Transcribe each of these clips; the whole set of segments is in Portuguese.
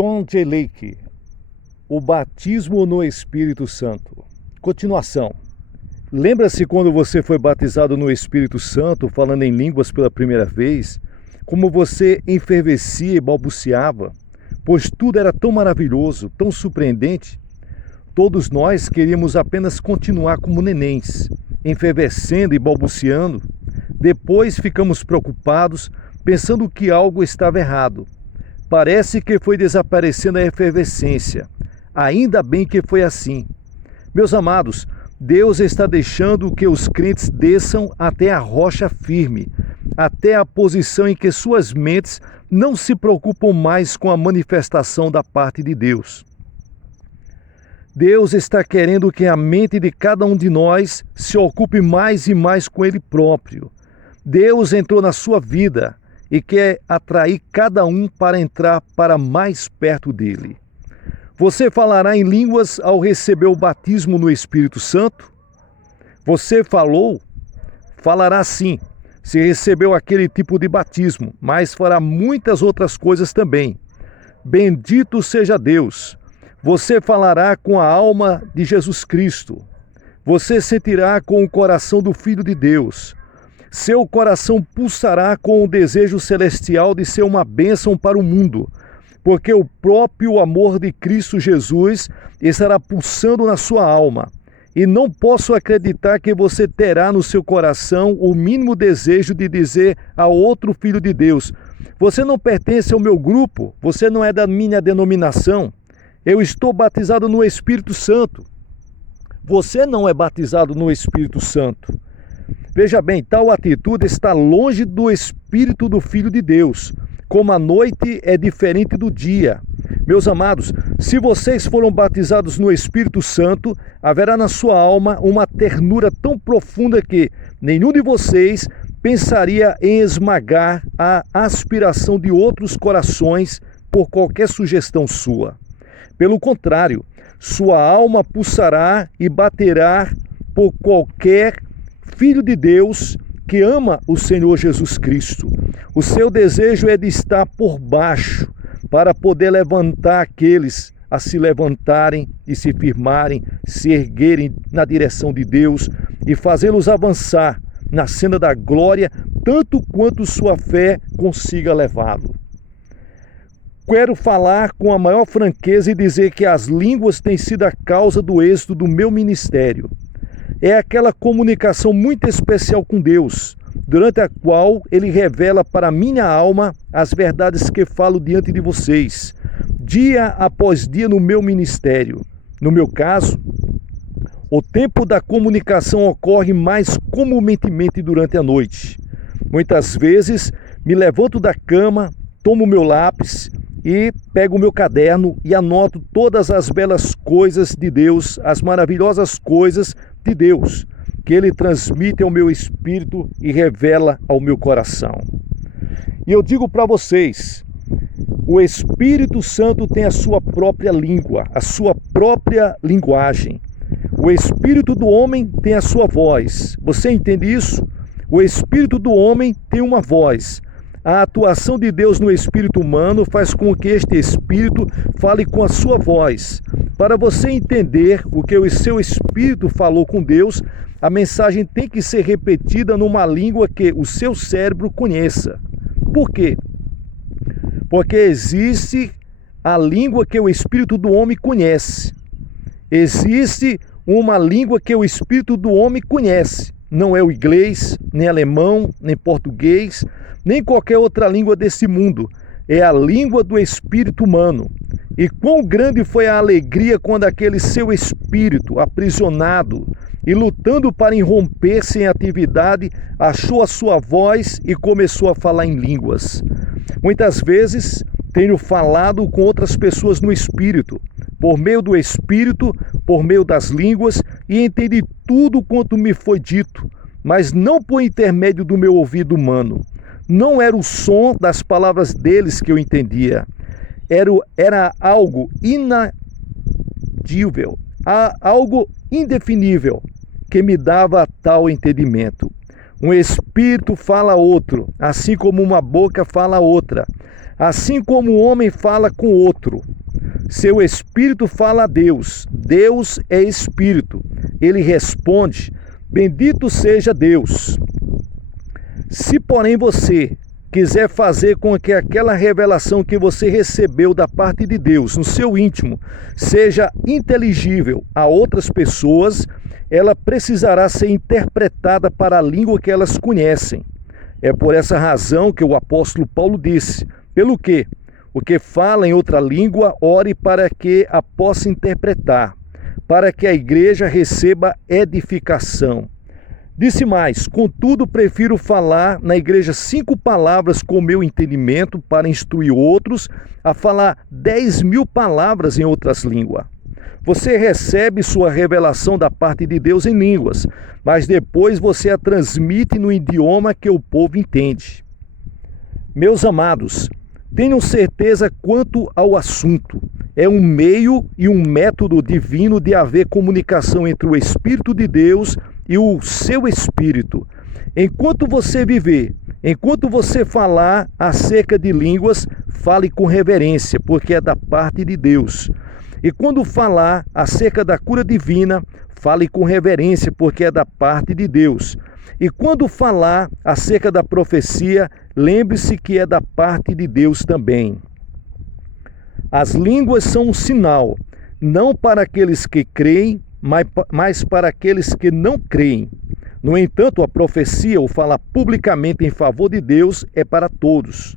John J. Lake, o batismo no Espírito Santo. Continuação. Lembra-se quando você foi batizado no Espírito Santo, falando em línguas pela primeira vez, como você enfervescia e balbuciava, pois tudo era tão maravilhoso, tão surpreendente? Todos nós queríamos apenas continuar como nenéns, enfervescendo e balbuciando. Depois ficamos preocupados, pensando que algo estava errado. Parece que foi desaparecendo a efervescência. Ainda bem que foi assim. Meus amados, Deus está deixando que os crentes desçam até a rocha firme, até a posição em que suas mentes não se preocupam mais com a manifestação da parte de Deus. Deus está querendo que a mente de cada um de nós se ocupe mais e mais com Ele próprio. Deus entrou na sua vida e quer atrair cada um para entrar para mais perto dele. Você falará em línguas ao receber o batismo no Espírito Santo? Você falará sim, se recebeu aquele tipo de batismo, mas fará muitas outras coisas também. Bendito seja Deus! Você falará com a alma de Jesus Cristo. Você sentirá com o coração do Filho de Deus. Seu coração pulsará com o desejo celestial de ser uma bênção para o mundo, porque o próprio amor de Cristo Jesus estará pulsando na sua alma. E não posso acreditar que você terá no seu coração o mínimo desejo de dizer a outro filho de Deus: você não pertence ao meu grupo, você não é da minha denominação, eu estou batizado no Espírito Santo. Você não é batizado no Espírito Santo. Veja bem, tal atitude está longe do Espírito do Filho de Deus, como a noite é diferente do dia. Meus amados, se vocês foram batizados no Espírito Santo, haverá na sua alma uma ternura tão profunda que nenhum de vocês pensaria em esmagar a aspiração de outros corações por qualquer sugestão sua. Pelo contrário, sua alma pulsará e baterá por qualquer Filho de Deus que ama o Senhor Jesus Cristo. O seu desejo é de estar por baixo, para poder levantar aqueles a se levantarem e se firmarem, se erguerem na direção de Deus e fazê-los avançar na senda da glória, tanto quanto sua fé consiga levá-lo. Quero falar com a maior franqueza e dizer que as línguas têm sido a causa do êxito do meu ministério. É aquela comunicação muito especial com Deus, durante a qual Ele revela para minha alma as verdades que falo diante de vocês, dia após dia no meu ministério. No meu caso, o tempo da comunicação ocorre mais comumente durante a noite. Muitas vezes me levanto da cama, tomo meu lápis e pego o meu caderno e anoto todas as belas coisas de Deus, as maravilhosas coisas de Deus, que Ele transmite ao meu espírito e revela ao meu coração. E eu digo para vocês, o Espírito Santo tem a sua própria língua, a sua própria linguagem. O Espírito do homem tem a sua voz. Você entende isso? O Espírito do homem tem uma voz. A atuação de Deus no espírito humano faz com que este espírito fale com a sua voz. Para você entender o que o seu espírito falou com Deus, a mensagem tem que ser repetida numa língua que o seu cérebro conheça. Por quê? Porque existe a língua que o espírito do homem conhece. Existe uma língua que o espírito do homem conhece. Não é o inglês, nem alemão, nem português, nem qualquer outra língua desse mundo. É a língua do espírito humano. E quão grande foi a alegria quando aquele seu espírito, aprisionado e lutando para irromper-se em atividade, achou a sua voz e começou a falar em línguas. Muitas vezes tenho falado com outras pessoas no espírito, por meio do espírito, por meio das línguas, e entendi tudo quanto me foi dito, mas não por intermédio do meu ouvido humano. Não era o som das palavras deles que eu entendia. Era algo inadível, algo indefinível, que me dava tal entendimento. Um espírito fala a outro, assim como uma boca fala a outra. Assim como o homem fala com outro. Seu espírito fala a Deus. Deus é espírito. Ele responde: bendito seja Deus. Se, porém, você quiser fazer com que aquela revelação que você recebeu da parte de Deus no seu íntimo seja inteligível a outras pessoas, ela precisará ser interpretada para a língua que elas conhecem. É por essa razão que o apóstolo Paulo disse: pelo quê? O que fala em outra língua, ore para que a possa interpretar, para que a igreja receba edificação. Disse mais: contudo, prefiro falar na igreja 5 palavras com meu entendimento para instruir outros, a falar 10.000 palavras em outras línguas. Você recebe sua revelação da parte de Deus em línguas, mas depois você a transmite no idioma que o povo entende. Meus amados, tenham certeza quanto ao assunto. É um meio e um método divino de haver comunicação entre o Espírito de Deus e o seu espírito. Enquanto você viver, enquanto você falar acerca de línguas, fale com reverência, porque é da parte de Deus. E quando falar acerca da cura divina, fale com reverência, porque é da parte de Deus. E quando falar acerca da profecia, lembre-se que é da parte de Deus também. As línguas são um sinal, não para aqueles que creem, mas para aqueles que não creem. No entanto, a profecia, ou falar publicamente em favor de Deus, é para todos.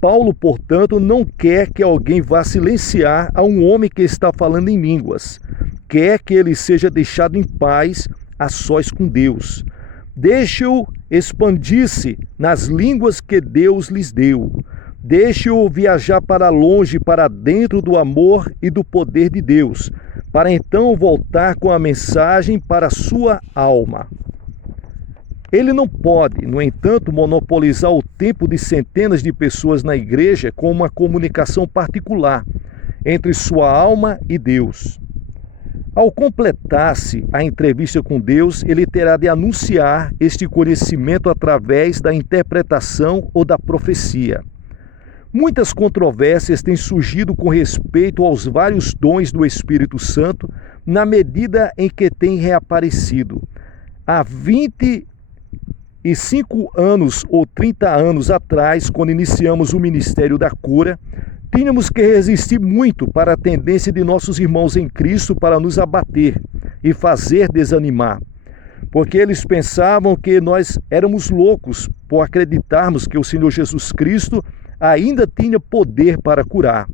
Paulo, portanto, não quer que alguém vá silenciar a um homem que está falando em línguas. Quer que ele seja deixado em paz, a sós com Deus. Deixe-o expandir-se nas línguas que Deus lhes deu. Deixe-o viajar para longe, para dentro do amor e do poder de Deus, para então voltar com a mensagem para a sua alma. Ele não pode, no entanto, monopolizar o tempo de centenas de pessoas na igreja com uma comunicação particular entre sua alma e Deus. Ao completar-se a entrevista com Deus, ele terá de anunciar este conhecimento através da interpretação ou da profecia. Muitas controvérsias têm surgido com respeito aos vários dons do Espírito Santo na medida em que têm reaparecido. Há 25 anos ou 30 anos atrás, quando iniciamos o Ministério da Cura, tínhamos que resistir muito para a tendência de nossos irmãos em Cristo para nos abater e fazer desanimar, porque eles pensavam que nós éramos loucos por acreditarmos que o Senhor Jesus Cristo ainda tinha poder para curar.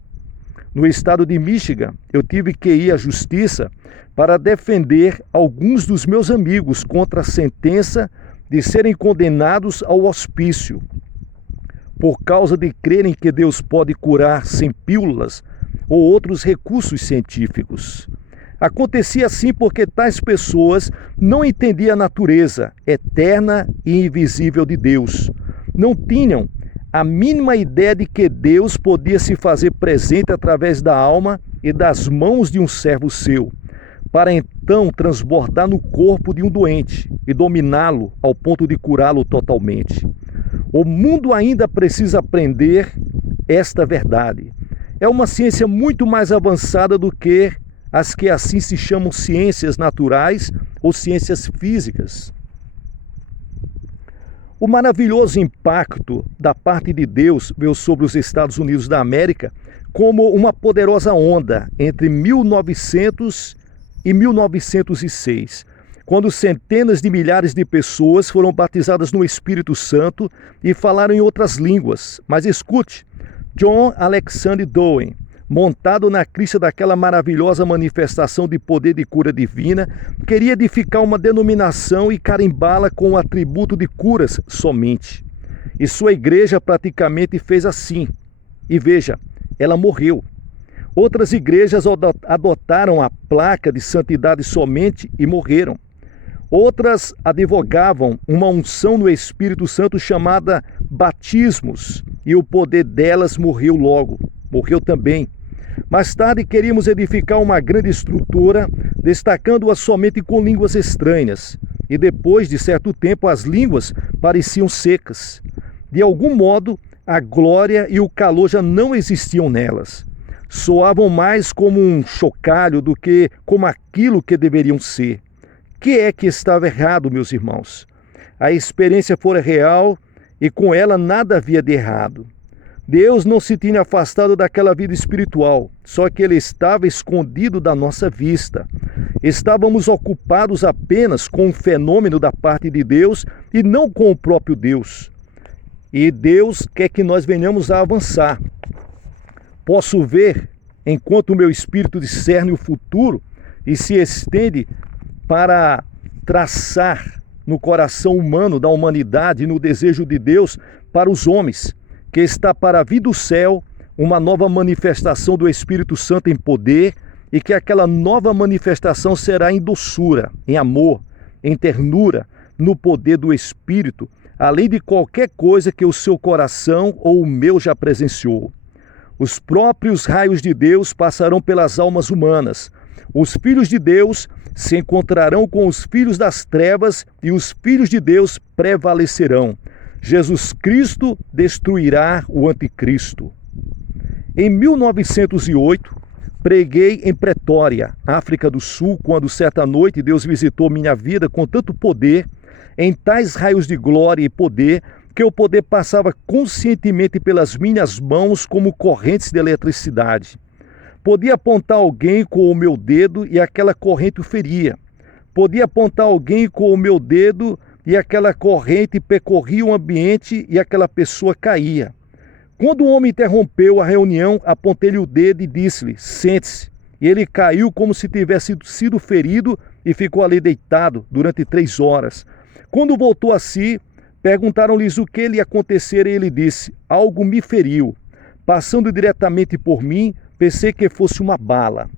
No estado de Michigan, eu tive que ir à justiça para defender alguns dos meus amigos contra a sentença de serem condenados ao hospício, por causa de crerem que Deus pode curar sem pílulas ou outros recursos científicos. Acontecia assim porque tais pessoas não entendiam a natureza eterna e invisível de Deus. Não tinham a mínima ideia de que Deus podia se fazer presente através da alma e das mãos de um servo seu, para então transbordar no corpo de um doente e dominá-lo ao ponto de curá-lo totalmente. O mundo ainda precisa aprender esta verdade. É uma ciência muito mais avançada do que as que assim se chamam ciências naturais ou ciências físicas. O maravilhoso impacto da parte de Deus veio sobre os Estados Unidos da América como uma poderosa onda entre 1900 e 1906, quando centenas de milhares de pessoas foram batizadas no Espírito Santo e falaram em outras línguas. Mas escute, John Alexander Dowen, montado na crista daquela maravilhosa manifestação de poder de cura divina, queria edificar uma denominação e carimbá-la com o atributo de curas somente. E sua igreja praticamente fez assim. E veja, ela morreu. Outras igrejas adotaram a placa de santidade somente e morreram. Outras advogavam uma unção no Espírito Santo chamada batismos, e o poder delas morreu logo. Morreu também. Mais tarde queríamos edificar uma grande estrutura, destacando-a somente com línguas estranhas. e depois de certo tempo as línguas pareciam secas. De algum modo, a glória e o calor já não existiam nelas. Soavam mais como um chocalho do que como aquilo que deveriam ser. Que é que estava errado, meus irmãos? A experiência fora real e com ela nada havia de errado. Deus não se tinha afastado daquela vida espiritual, só que ele estava escondido da nossa vista. Estávamos ocupados apenas com um fenômeno da parte de Deus e não com o próprio Deus. E Deus quer que nós venhamos a avançar. Posso ver, enquanto o meu espírito discerne o futuro e se estende para traçar no coração humano da humanidade e no desejo de Deus para os homens, que está para vir do céu uma nova manifestação do Espírito Santo em poder, e que aquela nova manifestação será em doçura, em amor, em ternura, no poder do Espírito, além de qualquer coisa que o seu coração ou o meu já presenciou. Os próprios raios de Deus passarão pelas almas humanas. Os filhos de Deus se encontrarão com os filhos das trevas e os filhos de Deus prevalecerão. Jesus Cristo destruirá o anticristo. Em 1908, preguei em Pretória, África do Sul, quando certa noite Deus visitou minha vida com tanto poder, em tais raios de glória e poder, que o poder passava conscientemente pelas minhas mãos como correntes de eletricidade. Podia apontar alguém com o meu dedo e aquela corrente o feria. Podia apontar alguém com o meu dedo e aquela corrente percorria o ambiente e aquela pessoa caía. Quando o homem interrompeu a reunião, apontei-lhe o dedo e disse-lhe: sente-se. E ele caiu como se tivesse sido ferido e ficou ali deitado durante 3 horas. Quando voltou a si, perguntaram-lhes o que lhe acontecera e ele disse: algo me feriu. Passando diretamente por mim, pensei que fosse uma bala.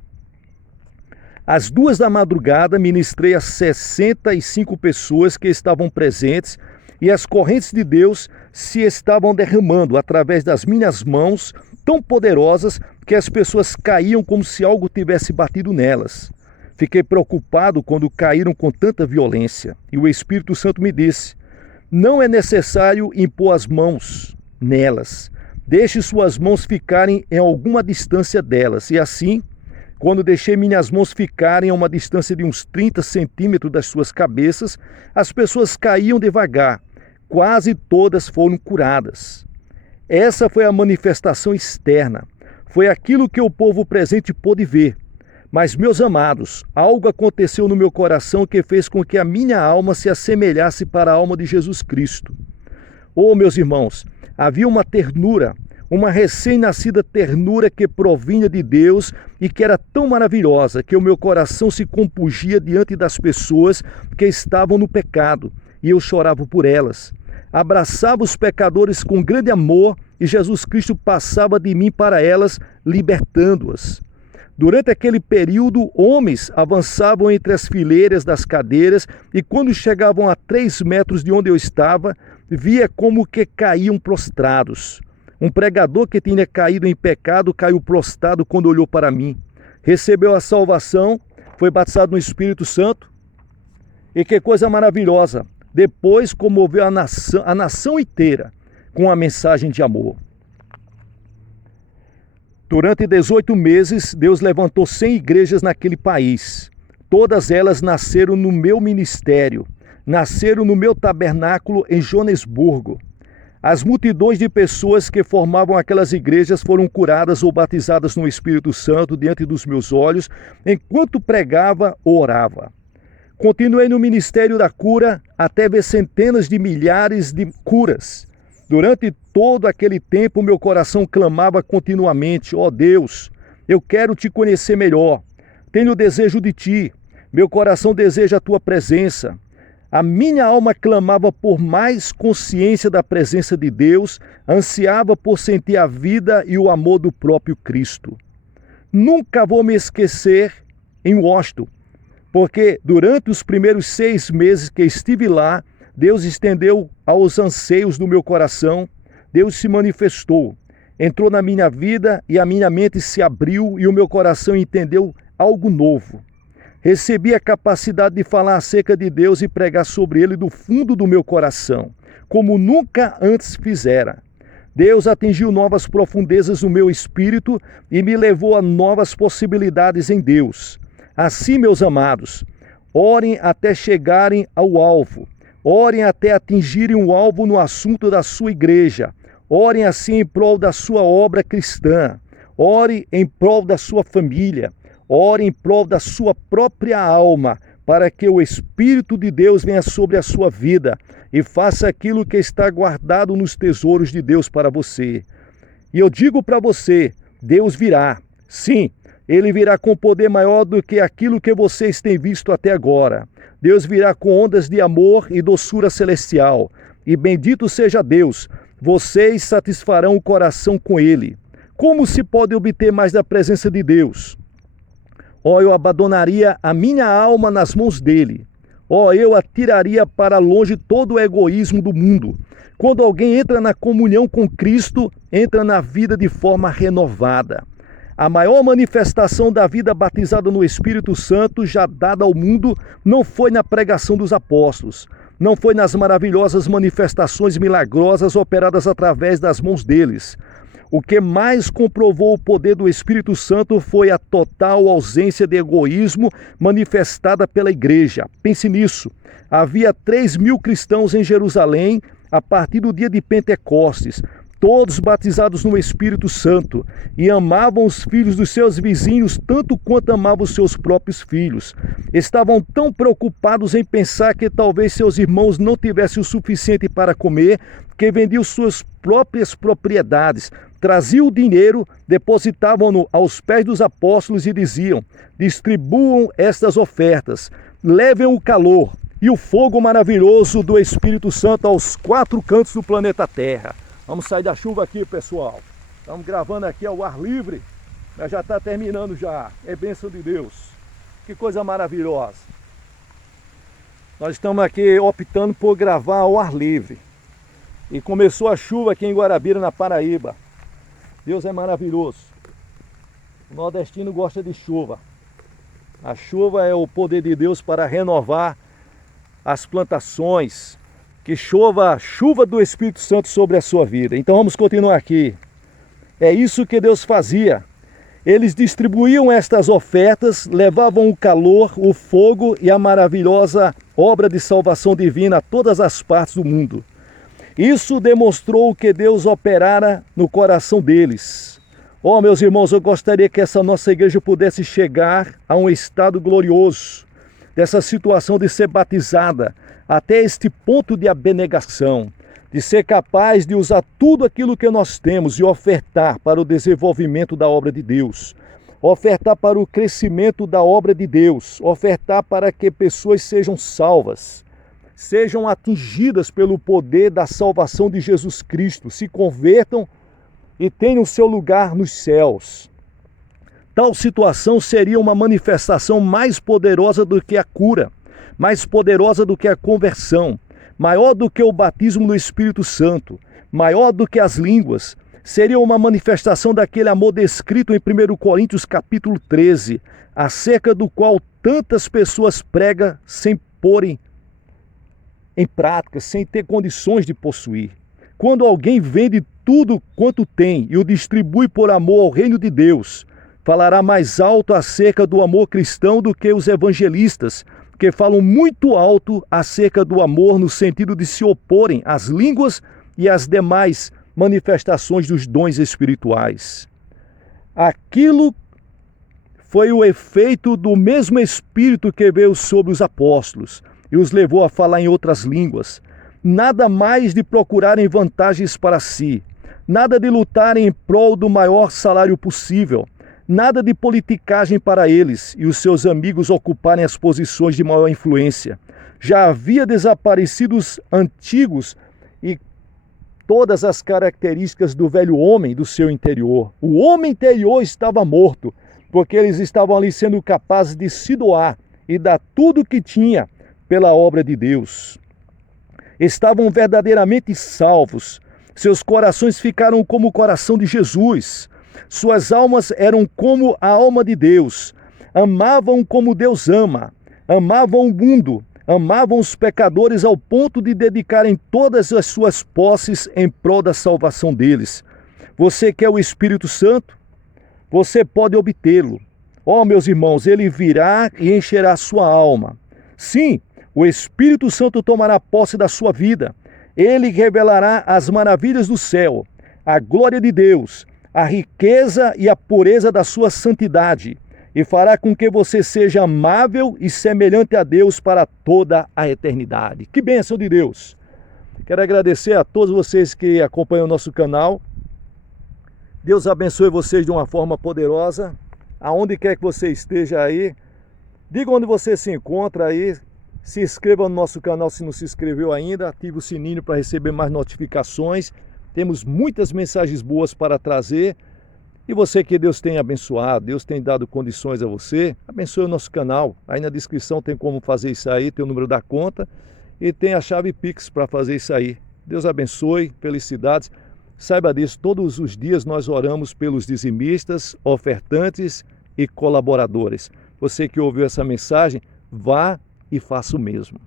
Às 2 da madrugada, ministrei a 65 pessoas que estavam presentes e as correntes de Deus se estavam derramando através das minhas mãos, tão poderosas que as pessoas caíam como se algo tivesse batido nelas. Fiquei preocupado quando caíram com tanta violência e o Espírito Santo me disse: não é necessário impor as mãos nelas. Deixe suas mãos ficarem em alguma distância delas. E assim, quando deixei minhas mãos ficarem a uma distância de uns 30 centímetros das suas cabeças, as pessoas caíam devagar. Quase todas foram curadas. Essa foi a manifestação externa. Foi aquilo que o povo presente pôde ver. Mas, meus amados, algo aconteceu no meu coração que fez com que a minha alma se assemelhasse para a alma de Jesus Cristo. Oh, meus irmãos, havia uma ternura, uma recém-nascida ternura que provinha de Deus e que era tão maravilhosa que o meu coração se compungia diante das pessoas que estavam no pecado e eu chorava por elas. Abraçava os pecadores com grande amor e Jesus Cristo passava de mim para elas, libertando-as. Durante aquele período, homens avançavam entre as fileiras das cadeiras e quando chegavam a 3 metros de onde eu estava, via como que caíam prostrados. Um pregador que tinha caído em pecado caiu prostrado quando olhou para mim. Recebeu a salvação, foi batizado no Espírito Santo. E que coisa maravilhosa! Depois comoveu a nação inteira com a mensagem de amor. Durante 18 meses, Deus levantou 100 igrejas naquele país. Todas elas nasceram no meu ministério, nasceram no meu tabernáculo em Joanesburgo. As multidões de pessoas que formavam aquelas igrejas foram curadas ou batizadas no Espírito Santo diante dos meus olhos, enquanto pregava ou orava. Continuei no ministério da cura até ver centenas de milhares de curas. Durante todo aquele tempo, meu coração clamava continuamente: ó Deus, eu quero te conhecer melhor. Tenho desejo de ti. Meu coração deseja a tua presença. A minha alma clamava por mais consciência da presença de Deus, ansiava por sentir a vida e o amor do próprio Cristo. Nunca vou me esquecer em Washington, porque durante os primeiros 6 meses que estive lá, Deus estendeu aos anseios do meu coração, Deus se manifestou, entrou na minha vida e a minha mente se abriu e o meu coração entendeu algo novo. Recebi a capacidade de falar acerca de Deus e pregar sobre Ele do fundo do meu coração, como nunca antes fizera. Deus atingiu novas profundezas no meu espírito e me levou a novas possibilidades em Deus. Assim, meus amados, orem até chegarem ao alvo. Orem até atingirem o alvo no assunto da sua igreja. Orem assim em prol da sua obra cristã. Ore em prol da sua família. Ore em prol da sua própria alma, para que o Espírito de Deus venha sobre a sua vida e faça aquilo que está guardado nos tesouros de Deus para você. E eu digo para você, Deus virá. Sim, Ele virá com poder maior do que aquilo que vocês têm visto até agora. Deus virá com ondas de amor e doçura celestial. E bendito seja Deus, vocês satisfarão o coração com Ele. Como se pode obter mais da presença de Deus? Eu abandonaria a minha alma nas mãos dele. Eu atiraria para longe todo o egoísmo do mundo. Quando alguém entra na comunhão com Cristo, entra na vida de forma renovada. A maior manifestação da vida batizada no Espírito Santo já dada ao mundo não foi na pregação dos apóstolos, não foi nas maravilhosas manifestações milagrosas operadas através das mãos deles. O que mais comprovou o poder do Espírito Santo foi a total ausência de egoísmo manifestada pela igreja. Pense nisso. Havia 3.000 cristãos em Jerusalém a partir do dia de Pentecostes, todos batizados no Espírito Santo, e amavam os filhos dos seus vizinhos tanto quanto amavam os seus próprios filhos. Estavam tão preocupados em pensar que talvez seus irmãos não tivessem o suficiente para comer, que vendiam suas próprias propriedades, traziam o dinheiro, depositavam-no aos pés dos apóstolos e diziam: distribuam estas ofertas, levem o calor e o fogo maravilhoso do Espírito Santo aos 4 cantos do planeta Terra. Vamos sair da chuva aqui, pessoal. Estamos gravando aqui ao ar livre, mas já está terminando já. É bênção de Deus. Que coisa maravilhosa. Nós estamos aqui optando por gravar ao ar livre. E começou a chuva aqui em Guarabira, na Paraíba. Deus é maravilhoso. O nordestino gosta de chuva. A chuva é o poder de Deus para renovar as plantações. Que chova chuva do Espírito Santo sobre a sua vida. Então vamos continuar aqui. É isso que Deus fazia. Eles distribuíam estas ofertas, levavam o calor, o fogo e a maravilhosa obra de salvação divina a todas as partes do mundo. Isso demonstrou que Deus operara no coração deles. Meus irmãos, eu gostaria que essa nossa igreja pudesse chegar a um estado glorioso, dessa situação de ser batizada, até este ponto de abnegação, de ser capaz de usar tudo aquilo que nós temos e ofertar para o desenvolvimento da obra de Deus, ofertar para o crescimento da obra de Deus, ofertar para que pessoas sejam salvas, sejam atingidas pelo poder da salvação de Jesus Cristo, se convertam e tenham seu lugar nos céus. Tal situação seria uma manifestação mais poderosa do que a cura, mais poderosa do que a conversão, maior do que o batismo no Espírito Santo, maior do que as línguas. Seria uma manifestação daquele amor descrito em 1 Coríntios capítulo 13, acerca do qual tantas pessoas pregam sem porem em prática, sem ter condições de possuir. Quando alguém vende tudo quanto tem e o distribui por amor ao reino de Deus, falará mais alto acerca do amor cristão do que os evangelistas, que falam muito alto acerca do amor no sentido de se oporem às línguas e às demais manifestações dos dons espirituais. Aquilo foi o efeito do mesmo Espírito que veio sobre os apóstolos e os levou a falar em outras línguas. Nada mais de procurarem vantagens para si, nada de lutarem em prol do maior salário possível, nada de politicagem para eles e os seus amigos ocuparem as posições de maior influência. Já havia desaparecido os antigos e todas as características do velho homem do seu interior. O homem interior estava morto, porque eles estavam ali sendo capazes de se doar e dar tudo o que tinha pela obra de Deus. Estavam verdadeiramente salvos. Seus corações ficaram como o coração de Jesus. Suas almas eram como a alma de Deus. Amavam como Deus ama, amavam o mundo, amavam os pecadores ao ponto de dedicarem todas as suas posses em prol da salvação deles. Você quer o Espírito Santo? Você pode obtê-lo. Meus irmãos, ele virá e encherá a sua alma. Sim, o Espírito Santo tomará posse da sua vida. Ele revelará as maravilhas do céu, a glória de Deus, a riqueza e a pureza da sua santidade, e fará com que você seja amável e semelhante a Deus para toda a eternidade. Que bênção de Deus! Quero agradecer a todos vocês que acompanham o nosso canal. Deus abençoe vocês de uma forma poderosa. Aonde quer que você esteja aí, diga onde você se encontra aí, se inscreva no nosso canal se não se inscreveu ainda, ative o sininho para receber mais notificações. Temos muitas mensagens boas para trazer. E você que Deus tem abençoado, Deus tem dado condições a você, abençoe o nosso canal. Aí na descrição tem como fazer isso aí, tem o número da conta e tem a chave Pix para fazer isso aí. Deus abençoe, felicidades. Saiba disso, todos os dias nós oramos pelos dizimistas, ofertantes e colaboradores. Você que ouviu essa mensagem, vá e faça o mesmo.